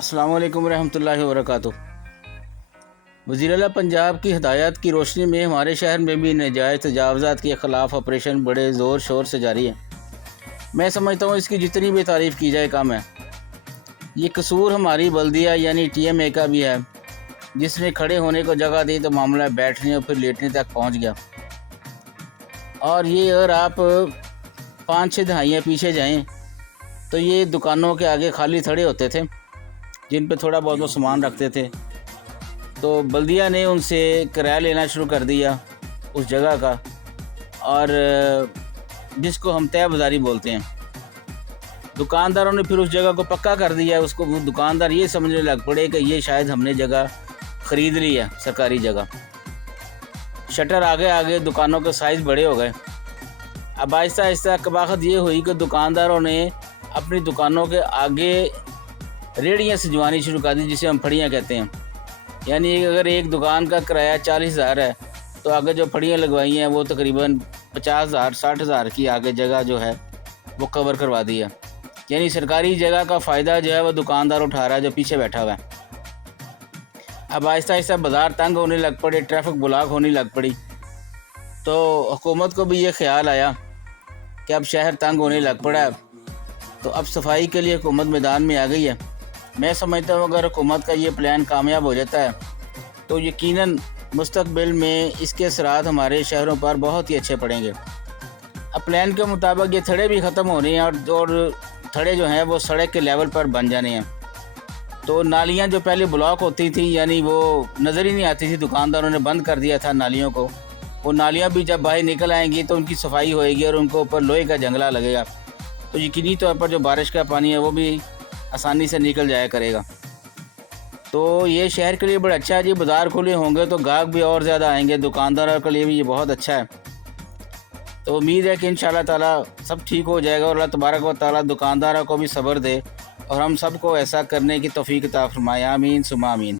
अस्सलाम वालेकुम रहमतुल्लाहि व बरकातुहू। वज़ीर-ए-आला पंजाब की हदायत की रोशनी में हमारे शहर में भी नाजायज़ तजावज़ात के ख़िलाफ़ ऑपरेशन बड़े ज़ोर शोर से जारी है। मैं समझता हूँ इसकी जितनी भी तारीफ़ की जाए कम है। ये कसूर हमारी बल्दिया यानी TMA का भी है, जिसने खड़े होने को जगह दी तो मामला बैठने और फिर लेटने तक पहुँच गया। और ये अगर आप 5-6 दहाइयाँ पीछे जाएँ तो ये दुकानों के आगे खाली थड़े होते थे जिन पे थोड़ा बहुत वो सामान रखते थे। तो बल्दिया ने उनसे किराया लेना शुरू कर दिया उस जगह का, और जिसको हम तय बाज़ारी बोलते हैं। दुकानदारों ने फिर उस जगह को पक्का कर दिया। उसको वो दुकानदार ये समझने लग पड़े कि ये शायद हमने जगह ख़रीद ली है, सरकारी जगह। शटर आगे आगे दुकानों के साइज़ बड़े हो गए। अब आहिस्ता आहिस्ता कबाखत ये हुई कि दुकानदारों ने अपनी दुकानों के आगे रेहड़ियाँ सजवानी शुरू कर दी, जिसे हम फड़ियाँ कहते हैं। यानी अगर एक दुकान का किराया 40,000 है तो आगे जो फड़ियाँ लगवाई हैं वो तकरीबन 50,000 60,000 की आगे जगह जो है वो कवर करवा दी है। यानी सरकारी जगह का फ़ायदा जो है वो दुकानदार उठा रहा है जो पीछे बैठा हुआ है। अब आहिस्ता आहिस्ता बाज़ार तंग होने लग पड़े, ट्रैफिक ब्लॉक होने लग पड़ी। तो हुकूमत को भी ये ख्याल आया कि अब शहर तंग होने लग पड़ा है, तो अब सफाई के लिए हुकूमत मैदान में आ गई है। मैं समझता हूँ अगर हुकूमत का ये प्लान कामयाब हो जाता है तो यकीनन मुस्तकबिल में इसके असरात हमारे शहरों पर बहुत ही अच्छे पड़ेंगे। अब प्लान के मुताबिक ये थड़े भी ख़त्म हो रहे हैं और थड़े जो हैं वो सड़क के लेवल पर बन जाने हैं। तो नालियाँ जो पहले ब्लॉक होती थी, यानी वो नज़र ही नहीं आती थी, दुकानदारों ने बंद कर दिया था नालियों को। वो नालियाँ भी जब बाहर निकल आएंगी तो उनकी सफाई होएगी और उनको ऊपर लोहे का जंगला लगेगा, तो यकीनी तौर पर जो बारिश का पानी है वो भी आसानी से निकल जाया करेगा। तो ये शहर के लिए बड़ा अच्छा है जी। बाज़ार खुले होंगे तो गाहक भी और ज़्यादा आएंगे, दुकानदारों के लिए भी ये बहुत अच्छा है। तो उम्मीद है कि इंशाअल्लाह ताला सब ठीक हो जाएगा और अल्लाह तबारक व तआला दुकानदारों को भी सब्र दे और हम सबको ऐसा करने की तौफीक अता फरमाए। आमीन सुम्मा आमीन।